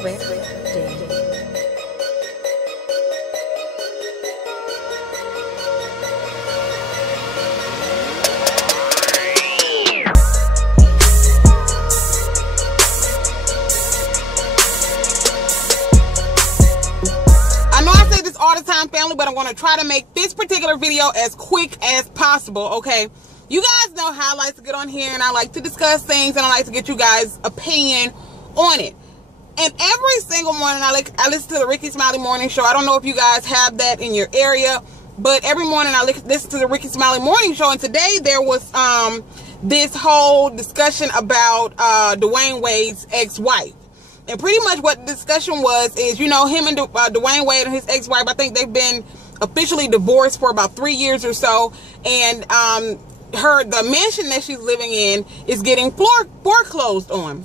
All the time, family, but I'm going to try to make this particular video as quick as possible. Okay, you guys know how I like to get on here and I like to discuss things and I like to get you guys' opinion on it. And every single morning I listen to the Ricky Smiley Morning Show. I don't know if you guys have that in your area, but every morning I listen to the Ricky Smiley Morning Show. And today there was this whole discussion about Dwayne Wade's ex-wife. And pretty much what the discussion was is, you know, him and Dwayne Wade and his ex-wife, I think they've been officially divorced for about 3 years or so. And the mansion that she's living in is getting foreclosed on.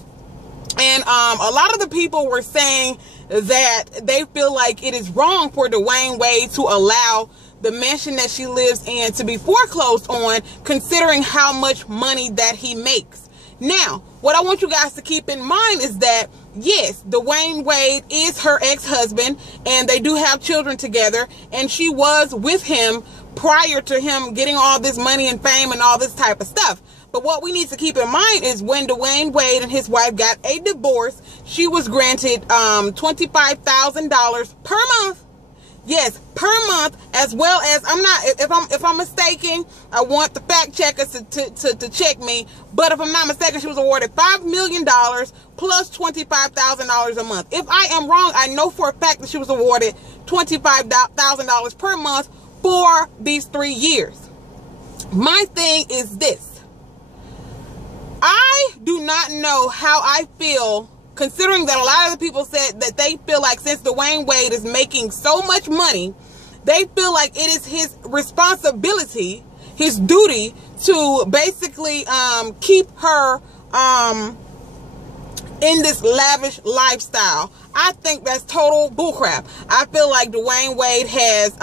And a lot of the people were saying that they feel like it is wrong for Dwayne Wade to allow the mansion that she lives in to be foreclosed on, considering how much money that he makes. Now, what I want you guys to keep in mind is that, yes, Dwayne Wade is her ex-husband, and they do have children together, and she was with him prior to him getting all this money and fame and all this type of stuff. But what we need to keep in mind is when Dwayne Wade and his wife got a divorce, she was granted $25,000 per month. Yes, per month, as well as, if I'm mistaken, I want the fact checkers to check me, but if I'm not mistaken, she was awarded $5 million plus $25,000 a month. If I am wrong, I know for a fact that she was awarded $25,000 per month for these 3 years. My thing is this. I do not know how I feel, considering that a lot of the people said that they feel like since Dwayne Wade is making so much money, they feel like it is his responsibility, his duty to basically keep her in this lavish lifestyle. I think that's total bullcrap. I feel like Dwayne Wade has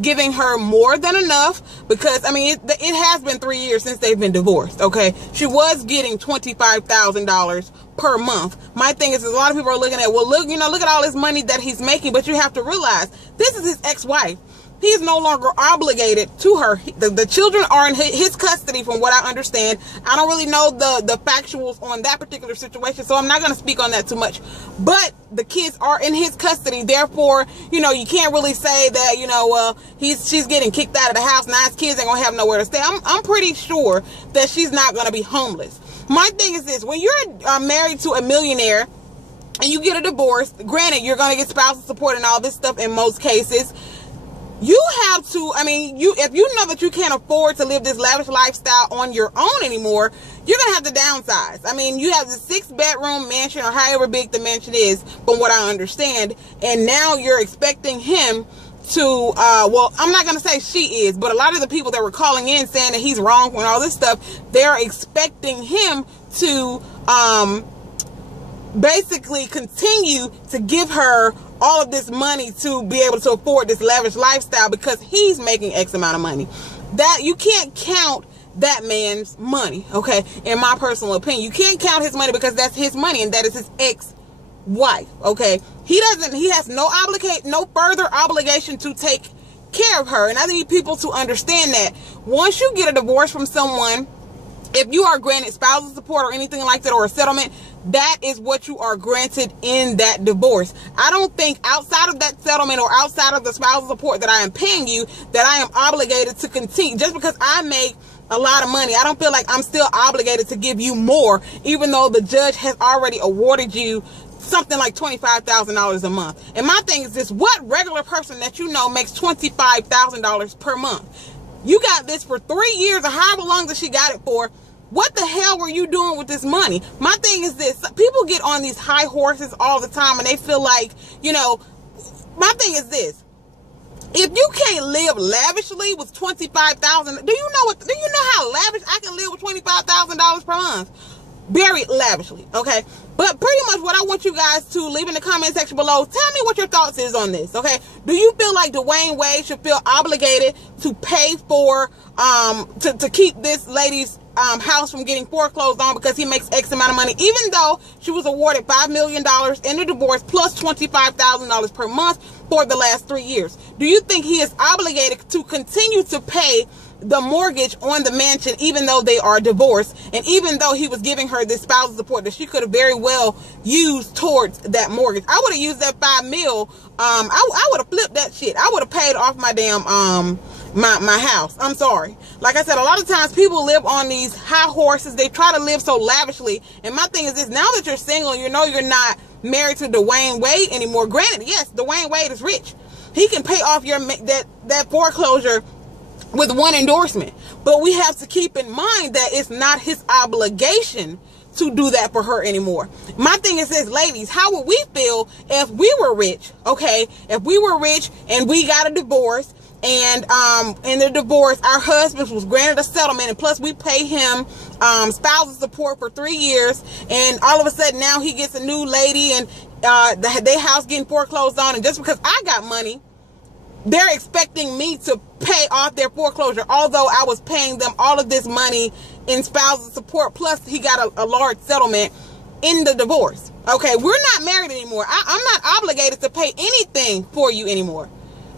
given her more than enough, because I mean it has been 3 years since they've been divorced. Okay, she was getting $25,000 per month. My thing is a lot of people are looking at, well, look at all this money that he's making, but you have to realize this is his ex-wife. He's no longer obligated to her. The children are in his custody, from what I understand. I don't really know the factuals on that particular situation, so I'm not going to speak on that too much. But the kids are in his custody. Therefore, you know, you can't really say that, you know, well, she's getting kicked out of the house. Now his kids ain't going to have nowhere to stay. I'm pretty sure that she's not going to be homeless. My thing is this. When you're married to a millionaire and you get a divorce, granted, you're going to get spousal support and all this stuff in most cases. You have to, I mean, if you know that you can't afford to live this lavish lifestyle on your own anymore, you're going to have to downsize. I mean, you have the 6-bedroom mansion, or however big the mansion is, from what I understand, and now you're expecting him to, well, I'm not going to say she is, but a lot of the people that were calling in saying that he's wrong and all this stuff, they're expecting him to basically continue to give her all of this money to be able to afford this lavish lifestyle, because he's making X amount of money. That you can't count that man's money, okay? In my personal opinion, you can't count his money, because that's his money and that is his ex-wife, okay? He has no further obligation to take care of her. And I need people to understand that once you get a divorce from someone, if you are granted spousal support or anything like that, or a settlement, that is what you are granted in that divorce. I don't think outside of that settlement or outside of the spousal support that I am paying you, that I am obligated to continue. Just because I make a lot of money, I don't feel like I'm still obligated to give you more, even though the judge has already awarded you something like $25,000 a month. And my thing is this: what regular person that you know makes $25,000 per month? You got this for 3 years, or however long that she got it for. What the hell were you doing with this money? My thing is this: people get on these high horses all the time and they feel like, you know, my thing is this: if you can't live lavishly with $25,000, do you know how lavish I can live with $25,000 per month? Very lavishly, okay? But pretty much what I want you guys to leave in the comment section below, tell me what your thoughts is on this, okay? Do you feel like Dwayne Wade should feel obligated to pay for, to keep this lady's house from getting foreclosed on because he makes X amount of money, even though she was awarded $5 million in the divorce plus $25,000 per month for the last 3 years. Do you think he is obligated to continue to pay the mortgage on the mansion even though they are divorced, and even though he was giving her this spousal support that she could have very well used towards that mortgage? I would have used that $5 million. I would have flipped that shit. I would have paid off my damn my house. I'm sorry. Like I said, a lot of times people live on these high horses. They try to live so lavishly. And my thing is this: now that you're single, you know you're not married to Dwayne Wade anymore. Granted, yes, Dwayne Wade is rich. He can pay off your that foreclosure with one endorsement. But we have to keep in mind that it's not his obligation to do that for her anymore. My thing is this, ladies, how would we feel if we were rich? Okay, if we were rich and we got a divorce, and in the divorce our husband was granted a settlement, and plus we pay him spousal support for 3 years, and all of a sudden now he gets a new lady, and their house getting foreclosed on, and just because I got money, they're expecting me to pay off their foreclosure, although I was paying them all of this money in spousal support, plus he got a large settlement in the divorce. Okay, we're not married anymore. I'm not obligated to pay anything for you anymore.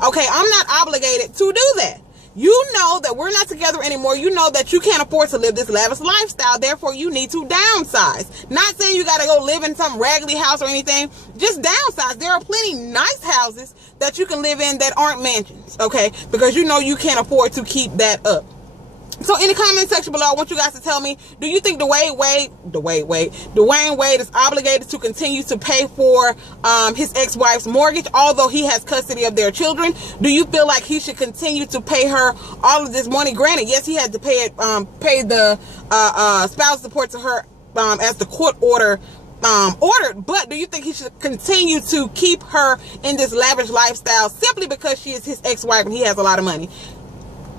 Okay, I'm not obligated to do that. You know that we're not together anymore. You know that you can't afford to live this lavish lifestyle. Therefore, you need to downsize. Not saying you got to go live in some raggedy house or anything. Just downsize. There are plenty nice houses that you can live in that aren't mansions. Okay, because you know you can't afford to keep that up. So in the comment section below, I want you guys to tell me, do you think Dwayne Wade is obligated to continue to pay for his ex-wife's mortgage, although he has custody of their children? Do you feel like he should continue to pay her all of this money? Granted, yes, he had to pay the spousal support to her as the court ordered, but do you think he should continue to keep her in this lavish lifestyle simply because she is his ex-wife and he has a lot of money?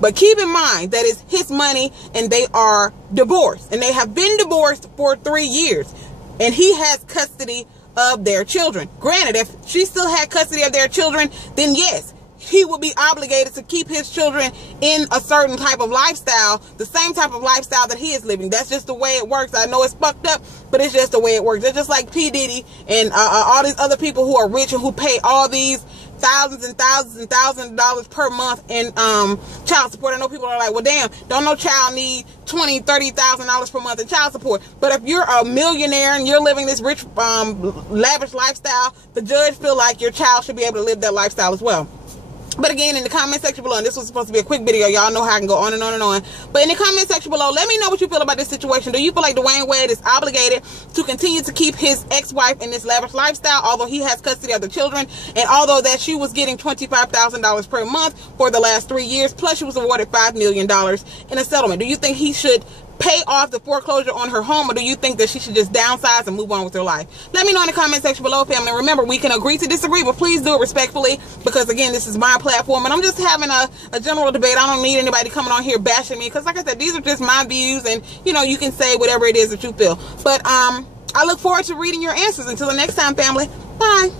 But keep in mind that it's his money and they are divorced. And they have been divorced for 3 years. And he has custody of their children. Granted, if she still had custody of their children, then yes, he would be obligated to keep his children in a certain type of lifestyle, the same type of lifestyle that he is living. That's just the way it works. I know it's fucked up, but it's just the way it works. It's just like P. Diddy and all these other people who are rich and who pay all these thousands and thousands and thousands of dollars per month in child support. I know people are like, well, damn, don't no child need $20,000-$30,000 per month in child support? But if you're a millionaire and you're living this rich, lavish lifestyle, the judge feel like your child should be able to live that lifestyle as well. But again, in the comment section below, and this was supposed to be a quick video, y'all know how I can go on and on and on. But in the comment section below, let me know what you feel about this situation. Do you feel like Dwayne Wade is obligated to continue to keep his ex-wife in this lavish lifestyle, although he has custody of the children, and although that she was getting $25,000 per month for the last 3 years, plus she was awarded $5 million in a settlement? Do you think he should pay off the foreclosure on her home, or do you think that she should just downsize and move on with her life? Let me know in the comment section below, family. Remember, we can agree to disagree, but please do it respectfully, because again, this is my platform and I'm just having a general debate. I don't need anybody coming on here bashing me, because like I said, these are just my views, and you know, you can say whatever it is that you feel. But I look forward to reading your answers. Until the next time, family. Bye.